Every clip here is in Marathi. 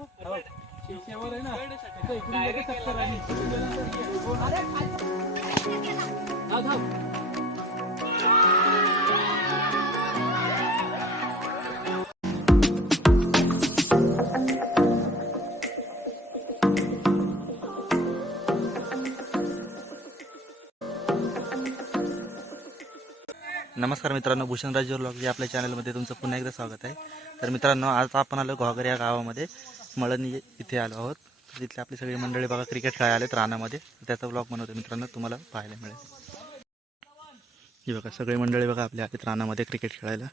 शेवर आहे ना आता इकडून इकडून गेल्यानंतर हो ना? धाव. नमस्कार मित्रांनो भूषण राज्य ब्लॉग या आपल्या चॅनलमध्ये तुमचं पुन्हा एकदा स्वागत आहे तर मित्रांनो आज आपण आलो घोगर या गावामध्ये मळणी इथे आलो आहोत. तिथले आपली सगळी मंडळी बघा क्रिकेट खेळायला आलेत रानामध्ये. त्याचा ब्लॉग बनवतो मित्रांनो तुम्हाला पाहायला मिळेल. ही बघा सगळी मंडळी बघा आपल्या आलेत रानामध्ये क्रिकेट खेळायला.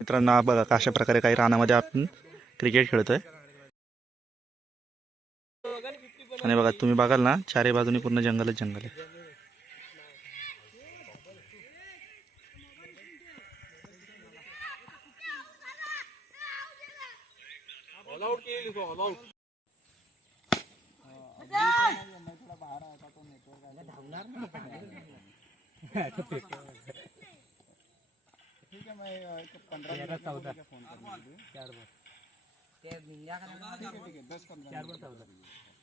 मित्रांनो बघा अशा प्रकारे काही रानामध्ये आपण क्रिकेट खेळतोय. आणि बघा तुम्ही बघाल ना चारी बाजूनी पूर्ण जंगलच जंगल आहे. ठीक है मैं पंद्रह चौदह फ़ोन चार बार ठीक है। दस पंद्रह चार बार चौदह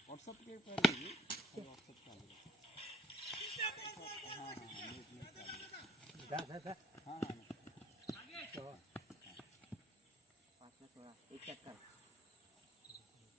व्हाट्सएप के कर दीजिए व्हाट्सएप का हाँ हाँ हाँ हाँ हाँ एक चक्कर।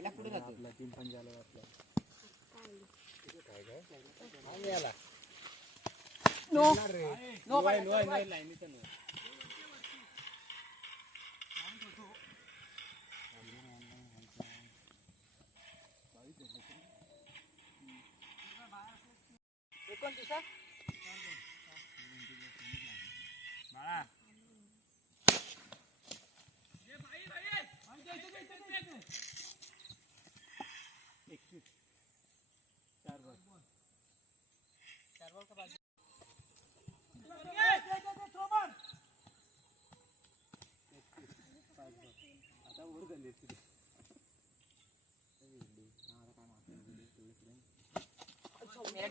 खायला कुठे जातो आपला तीन पण नो आपला. No. No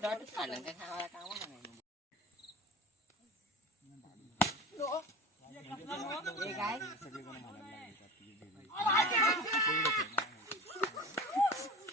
đó tất cả là cái thao là cao quá này Lỗ. Đi cái.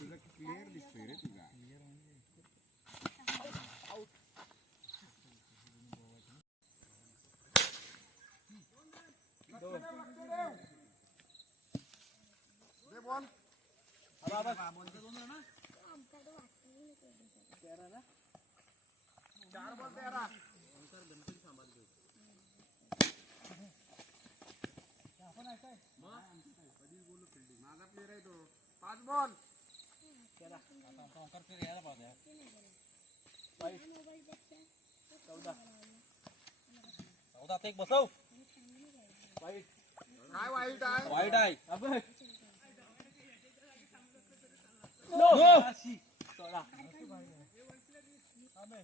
तुला क्लिअर दिसतंय रे तुला चार बॉल तेरा गणपती सांभाळतो आपण ऐकाय कधीच बोलू फिल्डिंग माझा प्लेअर आहे तो पाच बॉल काउंटर पे यार बात है बाईस चौदह चौदह ते एक बसव वाईट काय वाईट आहे वाईट आहे अबे नो सोळा अबे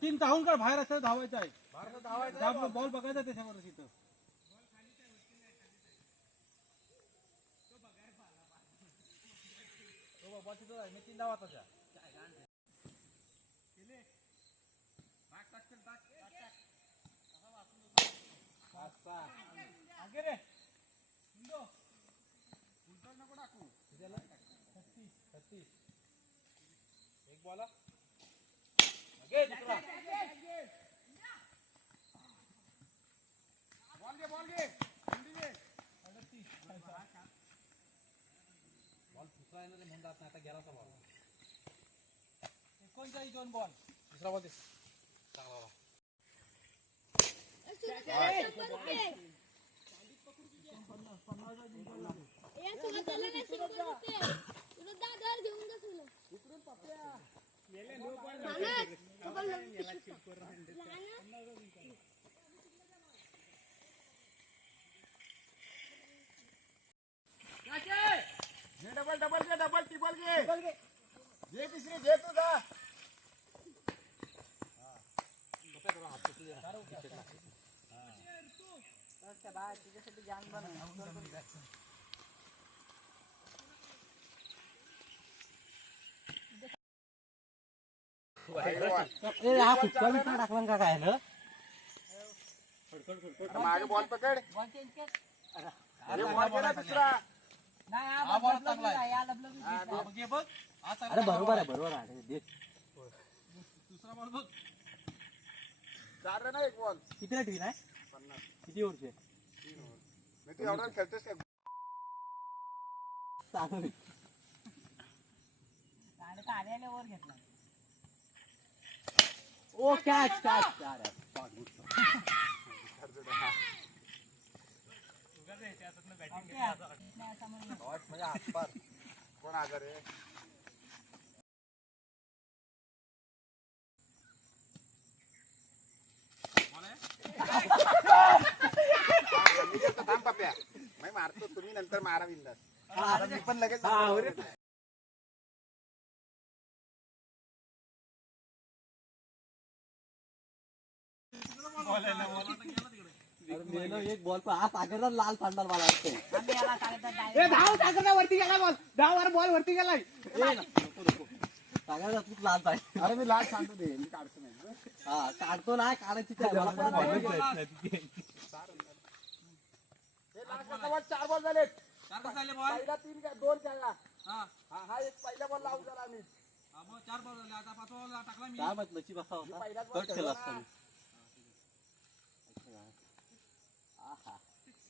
तीन धावून कर बाहेर असं धावायचं आहे बॉल बघायचा त्याच्यावर तिथं बॉल तिथं आहे मी तीन धावा त्याच्या आगे रे हिंदो. उलटा नको टाकू. त्याला छत्तीस छत्तीस एक बॉला आगे दुसरा बॉल घे बॉल घे हिंदी घे अडतीस बॉल दुसरा येणार म्हणून जात नाही आता गेलाचा बॉल एकोणचाळीस दोन बॉल दुसरा बॉल दे चांगला बॉल डबल डबल घे डबल टिबल घे घे तिसरी घे तू जा मागे बॉल पकड अरे बॉल घे ना दुसरा हा बॉल चांगला आहे हा, बघ, घे बघ हा चांगला बरोबर आहे बरोबर आहे दे. दुसरा बॉल बघ चार रन आहे एक बॉल किती रन टीम आहे पन्नास किती ओव्हरचे मी तू एवढा खेळतोस का चांगली ओ कॅच कॅच. अरे शॉट म्हणजे हातपार कोण आजार आहे? मी थांब पप्या मी मारतो तुम्ही नंतर मारा बिंदास मी पण लगेच मेलो एक बॉल पण हा सागरचा लाल सांडाल मला वाटतंय सागरचा खूप लाल आहे अरे मी लास्ट सांगतो दे मी काढतो नाही. हा काढतो ना काढायची काय? मला पण माहिती आहे. हे last चा ball चार बॉल झाले चार कसा आले बॉल. पहिला तीन का- दोन खेळला हा. हा हा एक पहिला बॉल लावून झाला आम्ही. हा, मग चार बॉल झाले. आता पाचवा बॉल टाकला मी. काय माहीत नशीब असा होता पहिलाच ball कट केला खेळला असता ना. मी. आहा.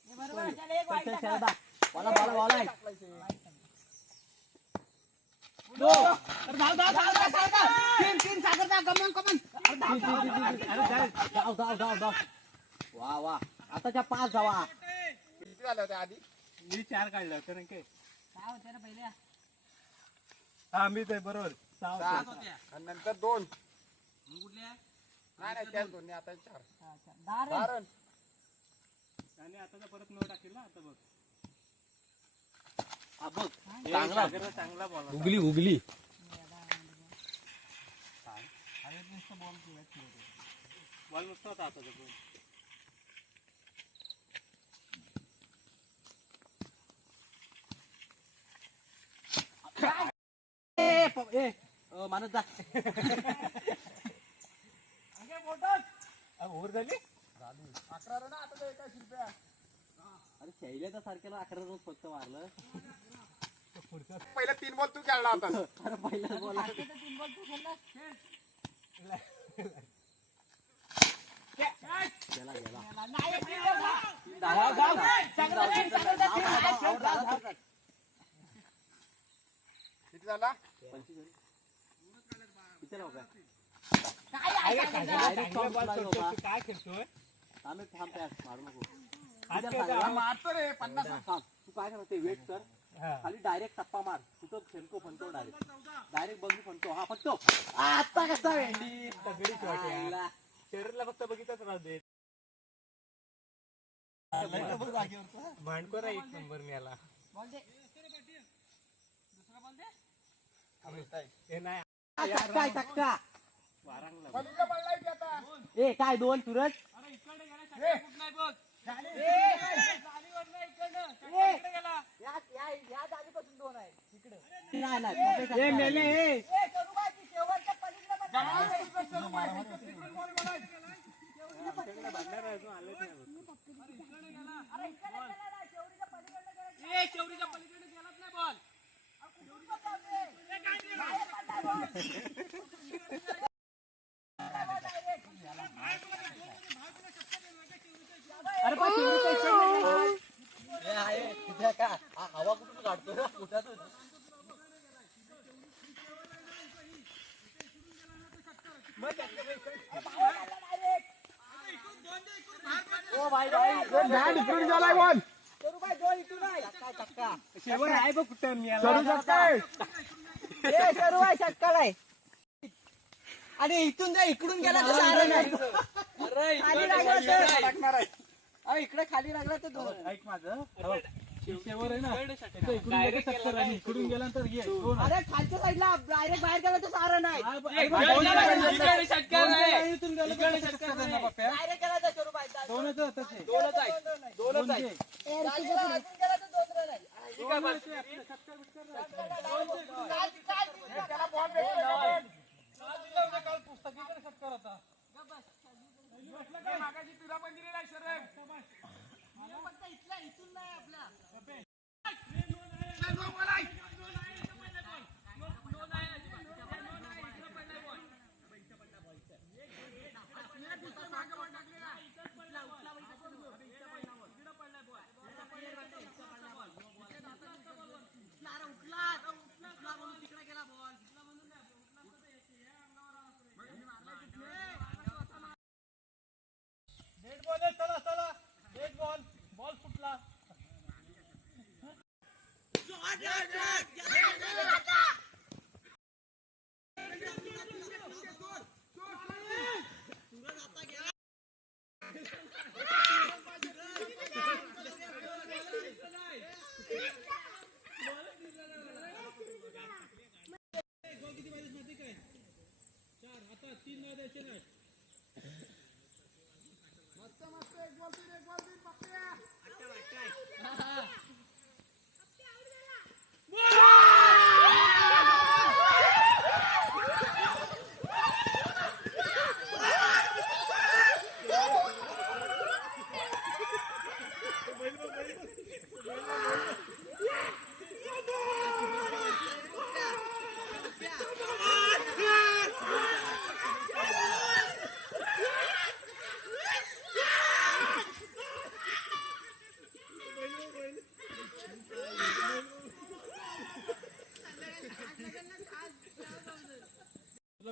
चल, चल, चल, दा. बोला, बोला, बोला. धाव, धाव, धाव, धाव. वा वा. आताच्या पाच धावा किती झाले होते आधी. मी चार काढलं कारण काय हा मी ते बरोबर सात आणि नंतर दोन. कुठल्या? नाही नाही त्याच दोन्ही आता चार. दहा आणि आता परत टाकेल ना आता बघ. हा, बघ. चांगला. चांगला बॉल उगली उगली. बॉल नुसता होता. आता तो. ए मानत जा ओव्हर झाली अकरा रन आता तर अरे शैल्याच्या सारख्याला अकरा रन फक्त मारलं पहिला तीन बॉल तू खेळला होता अरे पहिला बॉल गेला गेला किती झाला? किती काय खेळतोय? थांब मारू नको. मारतो रे पन्नास थांब. तू काय करते वेट कर. खाली डायरेक्ट टप्पा मार. कुठं फेंको फनतो डायरेक्ट डायरेक्ट बघू फनतो हा फटतो आता कसा आहे. आईला. शरीरला फक्त बघितच राहू दे. भांडकोर एक नंबर मी याला. हे नाही चक्का चक्का पलीकडे पडलाय की आता ए काय दोन सूरज? अरे इकडे गेला शक्य कुठं नाही बघ जालीवर नाही इकडनं इकडे गेला नाही नाही मेले ए चौरीच्या पलीकडे गेलाच नाही बॉल अरे पण शेवटी काही हवा कुठून काढतो ना कुठातून ओ भाई भाई बॅट इकडून गेलाय बॉल चक्का शेवट आहे बघ कुठं करू सर्व आहे. आणि इथून जा इकडून गेला तर सारं नाही खाली लागला तर अरे इकडे खाली लागला तर दोन. ऐक माझं. शेवर आहे ना. त्याचं इकडून गेलं चक्कर आणि इकडून गेल्यानंतर ये दोन. अरे खालच्या साईडला डायरेक्ट बाहेर गेला तर सारं नाही. नाही इथून ना डायरेक्ट गेला तर स्वरूप आहे दोनच तसे. दोनच आहे. दोनच आहे. अजून गेला तर दोन रन आहे. काल मस्त मस्त एक बॉल तीन एक बॉल तीन पक्के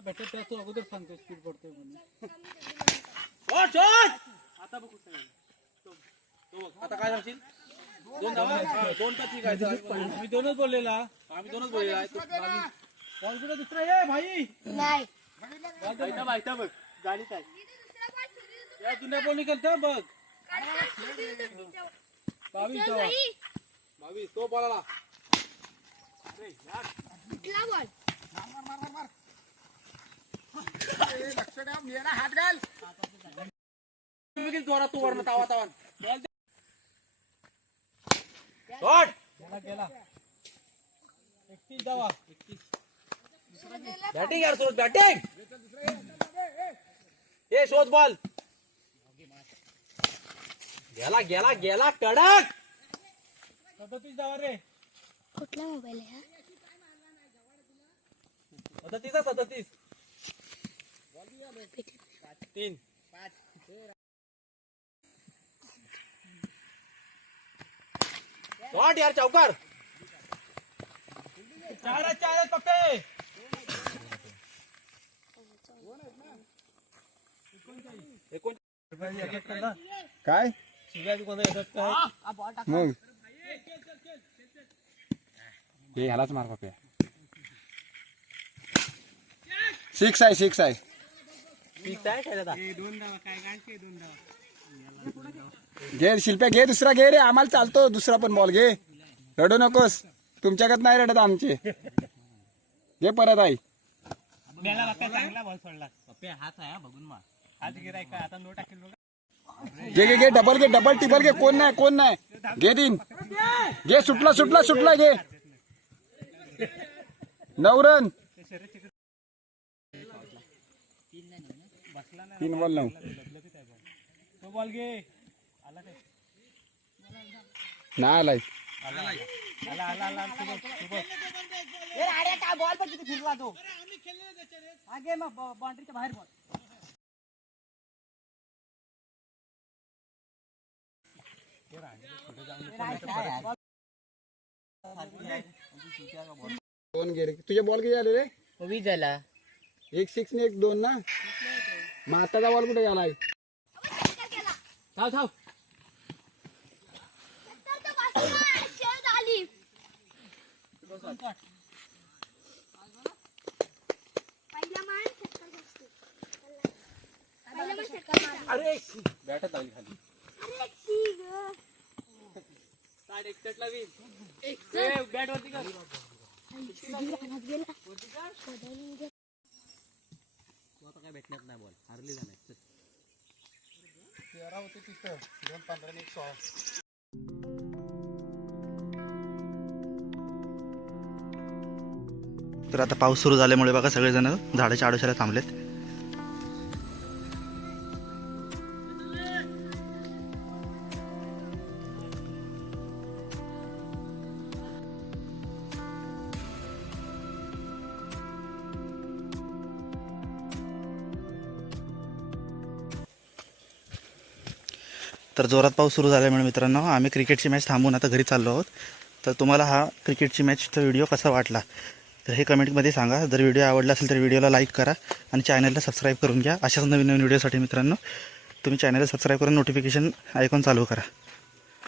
भेटत त्या तू अगोदर सांगतो स्पीड पडतोय म्हणून. आता बघ. आता काय सांगशील? दोन धावा. हा, दोन तर ठीक आहे. मी दोनच बोललेला. आम्ही दोनच बोलले आहे. बॉल दुसरा ये भाई. बायता बघ. गाडी काय या जुन्या बॉल निघालता बघ. बावीस धावा. बावीस तो बॉलाला कुठला बॉल. ए, लक्ष द्या मेला हात घाल तुम्ही जोरात तू वरण तावा तावा गेला गेला एकतीस धावा बॅटिंग यार सोड बॅटिंग। ए शोध बॉल। गेला गेला गेला कडक सदतीस धावा रे कुठला मोबाईल आहे हा? सदतीस सदतीस। तीन. शॉट यार चौकार. चार चार एकोण काय? मग? हे ह्यालाच मार सिक्स आहे सिक्स आहे. पीक घे शिल्प्या घे दुसरा घे रे. आम्हाला चालतो दुसरा पण बॉल घे. रडू नकोस. तुमच्याकडे नाही रडत आमचे. घे परत आई. बेला बाप्या चांगला बॉल सोडला. पप्प्या हाच आहे हा, बघून मा हाच गिराय का आता नो टाकेल बघा. घे घे घे डबल घे डबल टिबल घे. कोण नाही कोण नाही. घे दिन. घे सुटला सुटला सुटला घे. नवरन. तीन बॉल नऊ तो बॉल घे नाही आलाय. आला आला आला अरे काय बॉल पण किती फिरला तो घे मग बाउंड्रीच्या बाहेर बॉल दोन गेले. तुझे बॉल किती आले रे वीज झाला एक सिक्स ने एक दोन ना? मग बॉल कुठे गेलाय आली षटकार मारला. अरे. साठ एकसष्टला वीस बॅट वरती कर सीधी रानात गेला. शोधायला गेला. आता काय भेटणार नाही बॉल. हारली नाही? तेरा होते तिथं. दोन पंधरा एक सोळा. तर आता पाऊस सुरू झाल्यामुळे बघा सगळेजण झाडाच्या आडोशाला थांबलेत. जोरात पाऊस सुरू झाल्यामुळे मित्रांनो आम्ही क्रिकेटची मॅच थांबून आता घरी चाललो आहोत. तर तुम्हाला हा क्रिकेटची मॅचचा व्हिडिओ कसा वाटला? तर हे कमेंटमध्ये सांगा. जर व्हिडिओ आवडला असेल तर व्हिडिओला लाईक करा आणि चॅनलला सबस्क्राईब करून घ्या. अशाच नवीन नवीन व्हिडिओसाठी मित्रांनो तुम्ही चॅनलला सबस्क्राईब करून नोटिफिकेशन आयकॉन चालू करा.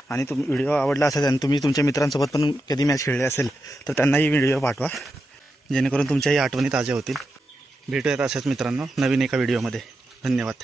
आणि तुम व्हिडिओ आवडला असेल आणि तुम्ही तुमच्या मित्रांसोबत पण कधी मॅच खेळली असेल तर त्यांनाही व्हिडिओ पाठवा. जेणेकरून तुमच्याही आठवणी ताज्या होतील. भेटूयात अशाच मित्रांनो नवीन एका व्हिडिओमध्ये धन्यवाद.